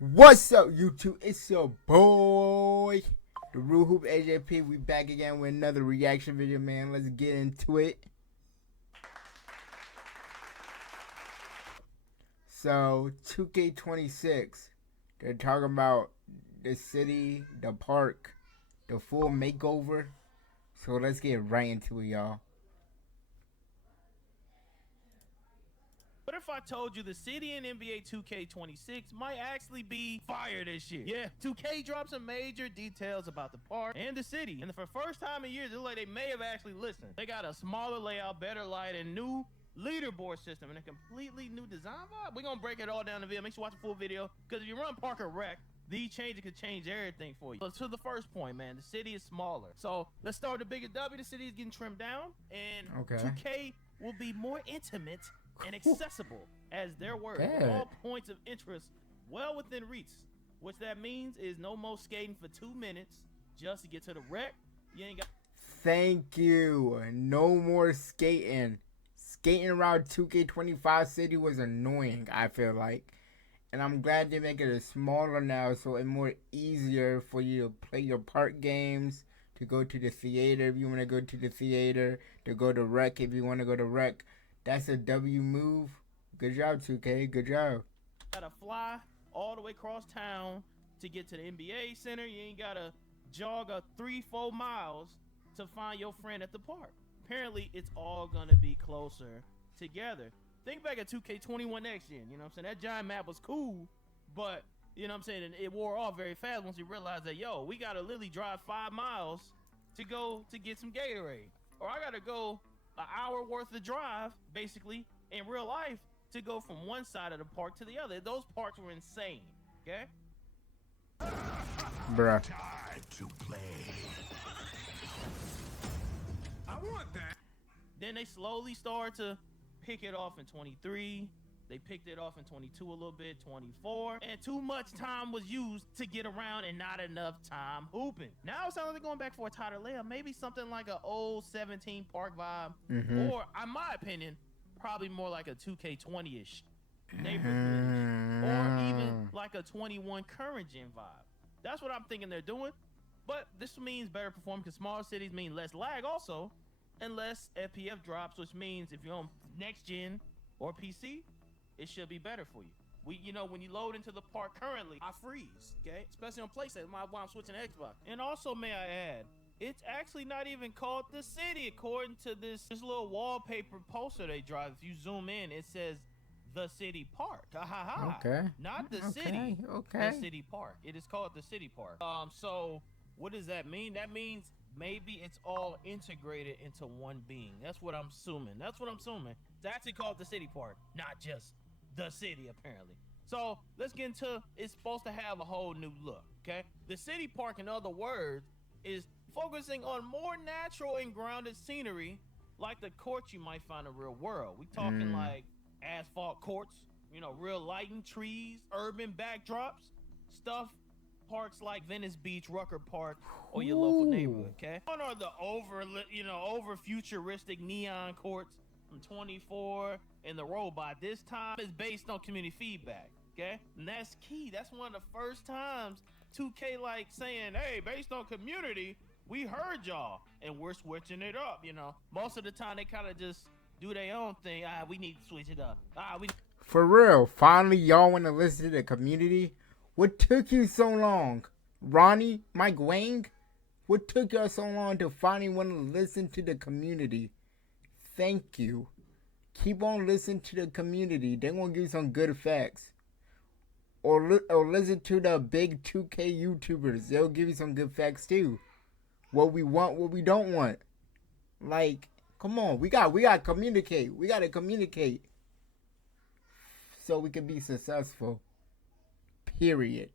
What's up, YouTube? It's your boy, the Rule Hoop AJP. We back again with another reaction video, man. Let's get into it. So, 2K26, they're talking about the city, the park, the full makeover. So let's get right into it, y'all. What if I told you the city in NBA 2K26 might actually be fire this year? Yeah, 2K dropped some major details about the park and the city. And for the first time in years, it's like they may have actually listened. They got a smaller layout, better light, and new leaderboard system, and a completely new design vibe. We're gonna break it all down in the video. Make sure you watch the full video, because if you run Parker Rec, these changes could change everything for you. So to the first point, man, the city is smaller. So let's start with the bigger W. The city is getting trimmed down, and 2K will be more intimate and accessible as their word. All points of interest well within reach. What that means is no more skating for 2 minutes just to get to the wreck. You ain't got. Thank you. No more skating. Skating around 2K25 City was annoying, I feel like. And I'm glad they make it smaller now, so it's more easier for you to play your park games, to go to the theater if you want to go to the theater, to go to rec if you want to go to rec. That's a W move. Good job, 2K. Good job. Gotta fly all the way across town to get to the NBA Center. You ain't gotta jog a 3-4 miles to find your friend at the park. Apparently, it's all gonna be closer together. Think back at 2K21 next gen, you know what I'm saying? That giant map was cool, but, you know what I'm saying, and it wore off very fast once you realized that, yo, we gotta literally drive 5 miles to go to get some Gatorade. Or I gotta go an hour worth of drive, basically, in real life, to go from one side of the park to the other. Those parks were insane, okay? Bruh. Time to play. I want that. Then they slowly started to pick it off in 23. They picked it off in 22 a little bit, 24. And too much time was used to get around and not enough time hooping. Now it sounds like they're going back for a tighter layout. Maybe something like an old 17 park vibe. Or, in my opinion, probably more like a 2K20-ish neighborhood. Or even like a 21 current gen vibe. That's what I'm thinking they're doing. But this means better performance, because smaller cities mean less lag also. And less FPF drops, which means if you're on next gen or PC, it should be better for you. You know, when you load into the park currently, I freeze, okay? Especially on PlayStation, while I'm switching to Xbox. And also, may I add, it's actually not even called the city, according to this little wallpaper poster they drive. If you zoom in, it says the city park. Okay. Not the city. Okay. The city park. It is called the city park. So what does that mean? That means maybe it's all integrated into one being. That's what I'm assuming. It's actually called the city park, not just the city, apparently. So let's get into, it's supposed to have a whole new look, okay? The city park, in other words, is focusing on more natural and grounded scenery, like the courts you might find in the real world. We talking like asphalt courts, you know, real lighting, trees, urban backdrops, stuff parks like Venice Beach, Rucker Park, or your local neighborhood, okay? One are the over futuristic neon courts from 24 and the robot. This time is based on community feedback, okay? And that's key. That's one of the first times 2K like saying, hey, based on community, we heard y'all and we're switching it up, you know? Most of the time they kind of just do their own thing. We need to switch it up. For real, finally y'all want to listen to the community? What took you so long? Ronnie, Mike Wang? What took y'all so long to finally want to listen to the community? Thank you. Keep on listening to the community. They're going to give you some good facts. Or listen to the big 2K YouTubers. They'll give you some good facts too. What we want, what we don't want. Like, come on. We got to communicate. We got to communicate. So we can be successful. Period.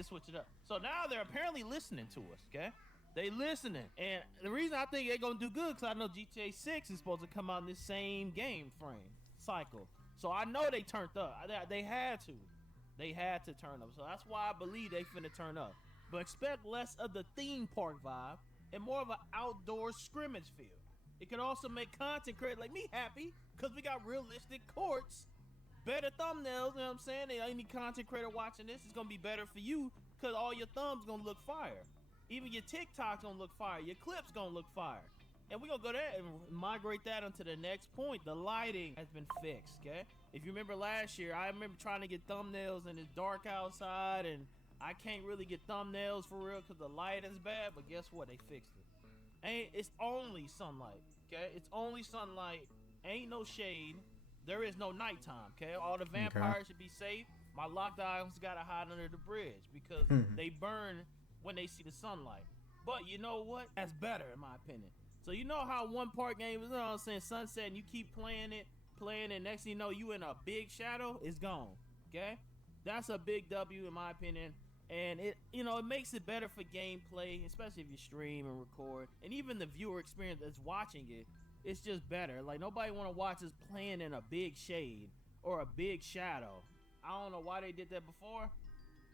Switch it up. So now they're apparently listening to us, okay? They listening. And the reason I think they're going to do good, because I know GTA 6 is supposed to come out in this same game frame cycle. So I know they turned up. They had to. They had to turn up. So that's why I believe they finna turn up. But expect less of the theme park vibe and more of an outdoor scrimmage feel. It can also make content creators like me happy, because we got realistic courts better thumbnails. You know what I'm saying? Any content creator watching this is gonna be better for you because all your thumbs gonna look fire. Even your TikTok's gonna look fire. Your clips gonna look fire. And we're gonna go there and migrate that onto the next point. The lighting has been fixed, okay? If you remember last year, I remember trying to get thumbnails and it's dark outside and I can't really get thumbnails for real because the light is bad, but guess what? They fixed it. It's only sunlight, okay? It's only sunlight. Ain't no shade. There is no nighttime, okay? All the vampires should be safe. My lockdowns gotta hide under the bridge because they burn when they see the sunlight. But you know what? That's better in my opinion. So you know how one part game is, you know what I'm saying, sunset, and you keep playing it, next thing you know, you in a big shadow, it's gone, okay? That's a big W in my opinion, and it makes it better for gameplay, especially if you stream and record, and even the viewer experience that's watching it, it's just better. Like, nobody want to watch us playing in a big shade or a big shadow. I don't know why they did that before,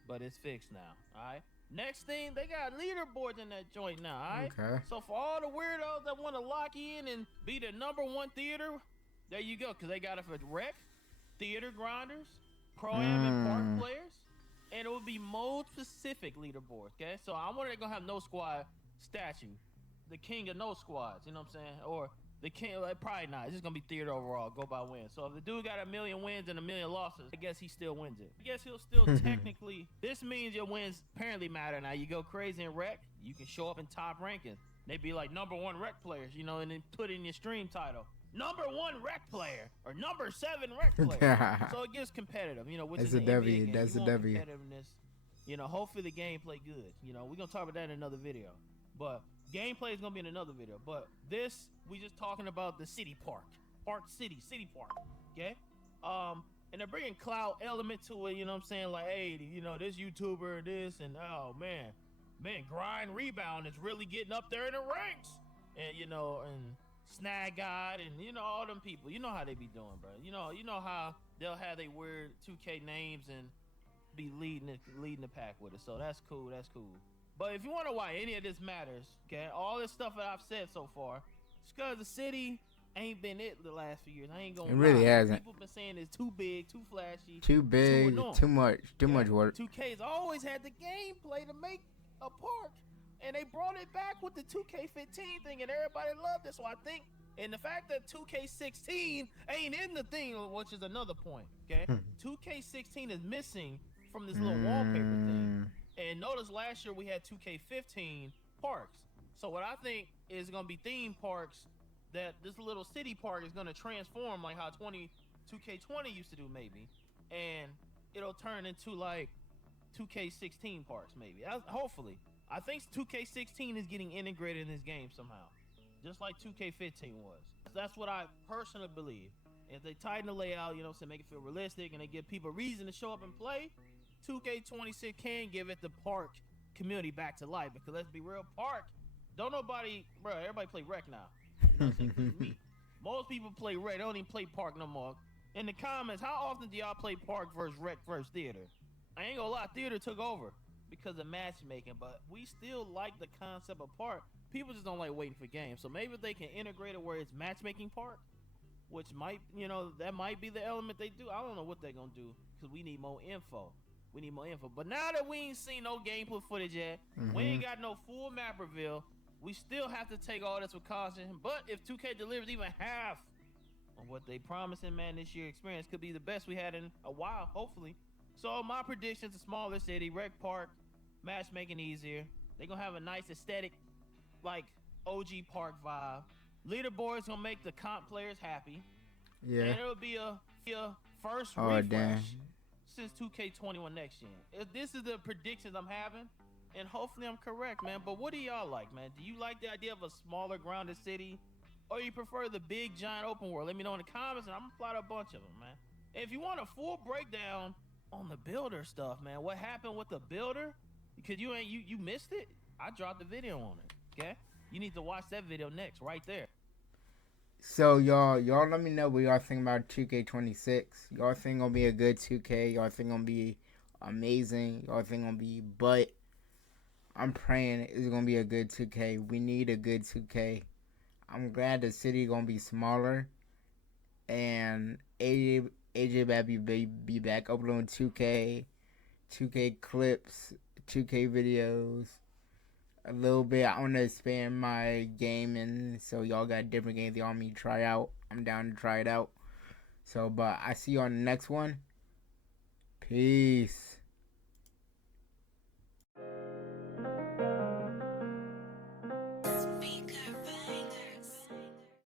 but it's fixed now, all right? Next thing, they got leaderboards in that joint now, all right? Okay. So for all the weirdos that want to lock in and be the #1 theater, there you go, because they got it for rec, theater grinders, pro-am and park players, and it will be mode-specific leaderboards, okay? So I wonder they're going to have no squad statue, the king of no squads, you know what I'm saying? Or the king, like, probably not. It's just going to be theater overall, go by wins. So if the dude got 1 million wins and 1 million losses, I guess he still wins it. I guess he'll still technically, this means your wins apparently matter now. You go crazy in rec, you can show up in top rankings. They be like #1 rec players, you know, and then put in your stream title. #1 rec player or #7 rec player. So it gets competitive, you know, which That's is a an W. NBA game. That's You a want W. competitiveness. You know, hopefully the game play good. You know, we're going to talk about that in another video. But gameplay is going to be in another video. But this, we just talking about the city park. Park City, City Park. Okay? And they're bringing cloud element to it, you know what I'm saying? Like, hey, you know, this YouTuber, this, and oh, man, Grind Rebound is really getting up there in the ranks. And, you know, and Snag God, and, you know, all them people. You know how they be doing, bro. You know how they'll have they weird 2K names and be leading the pack with it. So that's cool, that's cool. But if you wonder why any of this matters, okay, all this stuff that I've said so far, it's because the city ain't been it the last few years. I ain't gonna lie. It really hasn't. People been saying it's too big, too flashy, Too big, annoying. too much work. 2K's always had the gameplay to make a park, and they brought it back with the 2K15 thing, and everybody loved it. So I think, and the fact that 2K16 ain't in the thing, which is another point, okay? 2K16 is missing from this little wallpaper thing. And notice last year we had 2K15 parks. So what I think is going to be theme parks that this little city park is going to transform like how 2K20 used to do maybe. And it'll turn into like 2K16 parks maybe. Hopefully. I think 2K16 is getting integrated in this game somehow. Just like 2K15 was. That's what I personally believe. If they tighten the layout, you know, so make it feel realistic and they give people reason to show up and play, 2K26 can give it the park community back to life. Because let's be real, park, don't nobody, bro, everybody play rec now. You know what I'm saying? Me. Most people play rec, they don't even play park no more. In the comments, how often do y'all play park versus rec versus theater? I ain't gonna lie, theater took over because of matchmaking, but we still like the concept of park. People just don't like waiting for games. So maybe if they can integrate it where it's matchmaking park, which might, you know, that might be the element they do. I don't know what they're gonna do because we need more info. We need more info. But now that we ain't seen no gameplay footage yet, we ain't got no full map reveal, we still have to take all this with caution. But if 2K delivers even half of what they promising, man, this year experience could be the best we had in a while, hopefully. So my predictions, a smaller city, rec park, matchmaking easier. They gonna have a nice aesthetic, like OG park vibe. Leaderboards gonna make the comp players happy. Yeah. And it'll be a first refresh damn. since 2K21 next year. This is the predictions I'm having, and hopefully I'm correct, man. But what do y'all like, man? Do you like the idea of a smaller grounded city, or you prefer the big giant open world? Let me know in the comments, and I'm gonna plot a bunch of them, man. And if you want a full breakdown on the builder stuff, man, what happened with the builder? Because you missed it. I dropped the video on it. Okay, you need to watch that video next, right there. So y'all let me know what y'all think about 2K26. Y'all think gonna be a good 2K? Y'all think gonna be amazing? Y'all think gonna be, but I'm praying it's gonna be a good 2K. We need a good 2K. I'm glad the city gonna be smaller, and 80 AJ Babby be back uploading 2K clips, 2K videos. A little bit. I want to expand my gaming, so y'all got different games y'all want me to try out. I'm down to try it out. So, but I see you on the next one. Peace.